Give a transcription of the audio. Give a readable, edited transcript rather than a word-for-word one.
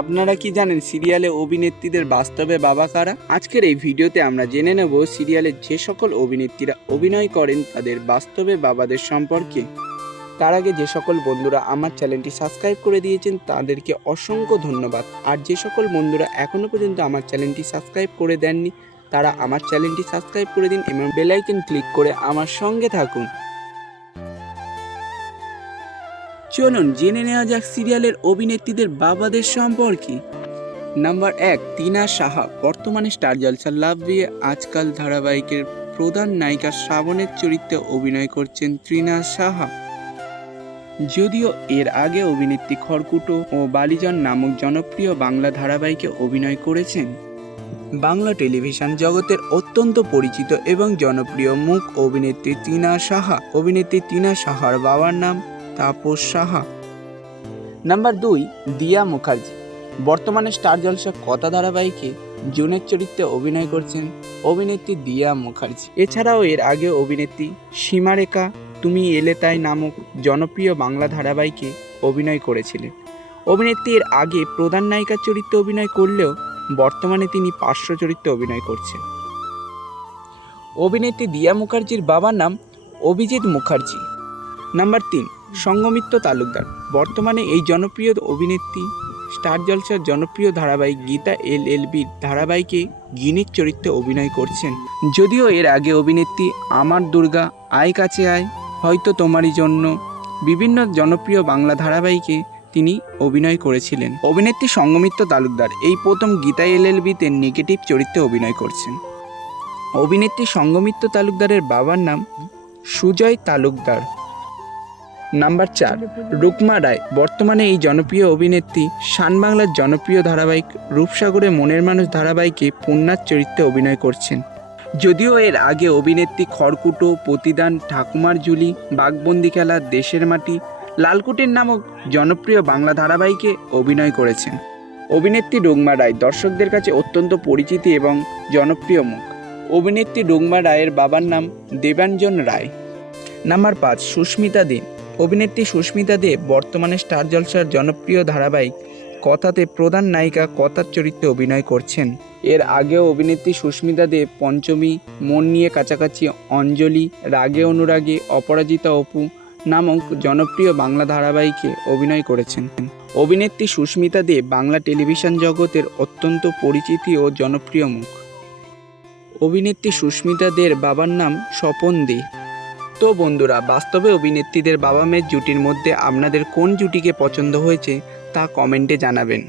আপনারা কি জানেন সিরিয়ালে অভিনেত্রীদের বাস্তবে বাবা কারা? আজকের এই ভিডিওতে আমরা জেনে নেব সিরিয়ালে যে সকল অভিনেত্রীরা অভিনয় করেন তাদের বাস্তবে বাবাদের সম্পর্কে। তার আগে যে সকল বন্ধুরা আমার চ্যানেলটি সাবস্ক্রাইব করে দিয়েছেন তাদেরকে অসংখ্য ধন্যবাদ। আর যে সকল বন্ধুরা এখনও পর্যন্ত আমার চ্যানেলটি সাবস্ক্রাইব করে দেননি তারা আমার চ্যানেলটি সাবস্ক্রাইব করে দিন এবং বেল আইকন ক্লিক করে আমার সঙ্গে থাকুন। চলুন জেনে নেওয়া যাক সিরিয়ালের অভিনেত্রীদের বাবাদের সম্পর্কে। নাম্বার 1, টিনা সাহা। বর্তমানে স্টার জলসার লাভ বিয়ে আজকাল ধারাবাহিকের প্রধান নায়িকা শ্রাবণের চরিত্রে অভিনয় করছেন টিনা সাহা। যদিও এর আগে অভিনেত্রী খড়কুটো ও বালিজন নামক জনপ্রিয় বাংলা ধারাবাহিকে অভিনয় করেছেন। বাংলা টেলিভিশন জগতের অত্যন্ত পরিচিত এবং জনপ্রিয় মুখ অভিনেত্রী টিনা সাহা। অভিনেত্রী টিনা সাহার বাবার নাম তাপস সাহা। নাম্বার 2, দিয়া মুখার্জি। বর্তমানে স্টার জলসা কথা ধারাবাহিকে জুনের চরিত্রে অভিনয় করছেন অভিনেত্রী দিয়া মুখার্জি। এছাড়াও এর আগে অভিনেত্রী সীমারেখা তুমি এলে তাই নামক জনপ্রিয় বাংলা ধারাবাহিকে অভিনয় করেছিলেন। অভিনেত্রী এর আগে প্রধান নায়িকার চরিত্রে অভিনয় করলেও বর্তমানে তিনি পার্শ্ব চরিত্রে অভিনয় করছেন। অভিনেত্রী দিয়া মুখার্জির বাবার নাম অভিজিৎ মুখার্জি। নাম্বার 3, সঙ্গমিত্র তালুকদার। বর্তমানে এই জনপ্রিয় অভিনেত্রী স্টার জলসার জনপ্রিয় ধারাবাহিক গীতা LLBর ধারাবাহিকে গিনির চরিত্রে অভিনয় করছেন। যদিও এর আগে অভিনেত্রী আমার দুর্গা, আয় কাছে আয়, হয়তো তোমারই জন্য বিভিন্ন জনপ্রিয় বাংলা ধারাবাহিকে তিনি অভিনয় করেছিলেন। অভিনেত্রী সঙ্গমিত্র তালুকদার এই প্রথম গীতা LLBতে নেগেটিভ চরিত্রে অভিনয় করছেন। অভিনেত্রী সঙ্গমিত্র তালুকদারের বাবার নাম সুজয় তালুকদার। নাম্বার 4, রুকমা রায়। বর্তমানে এই জনপ্রিয় অভিনেত্রী শান বাংলার জনপ্রিয় ধারাবাহিক রূপসাগরে মনের মানুষ ধারাবাহিকে পূর্ণার চরিত্রে অভিনয় করছেন। যদিও এর আগে অভিনেত্রী খড়কুটো, প্রতিদান, ঠাকুমার ঝুলি, বাঘবন্দি খেলা, দেশের মাটি, লালকুটির নামক জনপ্রিয় বাংলা ধারাবাহিকে অভিনয় করেছেন। অভিনেত্রী রুকমা রায় দর্শকদের কাছে অত্যন্ত পরিচিতি এবং জনপ্রিয় মুখ। অভিনেত্রী রুকমা রায়ের বাবার নাম দেবাঞ্জন রায়। নাম্বার 5, সুস্মিতা দে। অভিনেত্রী সুস্মিতা দে বর্তমানে স্টার জলসার জনপ্রিয় ধারাবাহিক কথাতে প্রধান নায়িকা কথার চরিত্রে অভিনয় করছেন। এর আগেও অভিনেত্রী সুস্মিতা দে পঞ্চমী, মন নিয়ে কাছাকাছি, অঞ্জলি, রাগে অনুরাগে, অপরাজিতা অপু নামক জনপ্রিয় বাংলা ধারাবাহিকে অভিনয় করেছেন। অভিনেত্রী সুস্মিতা দে বাংলা টেলিভিশন জগতের অত্যন্ত পরিচিতি ও জনপ্রিয় মুখ। অভিনেত্রী সুস্মিতা দের বাবার নাম স্বপন দে। তো বন্ধুরা, বাস্তবে অভিনেত্রীদের বাবা মেয়ের জুটির মধ্যে আপনাদের কোন জুটিকে পছন্দ হয়েছে তা কমেন্টে জানাবেন।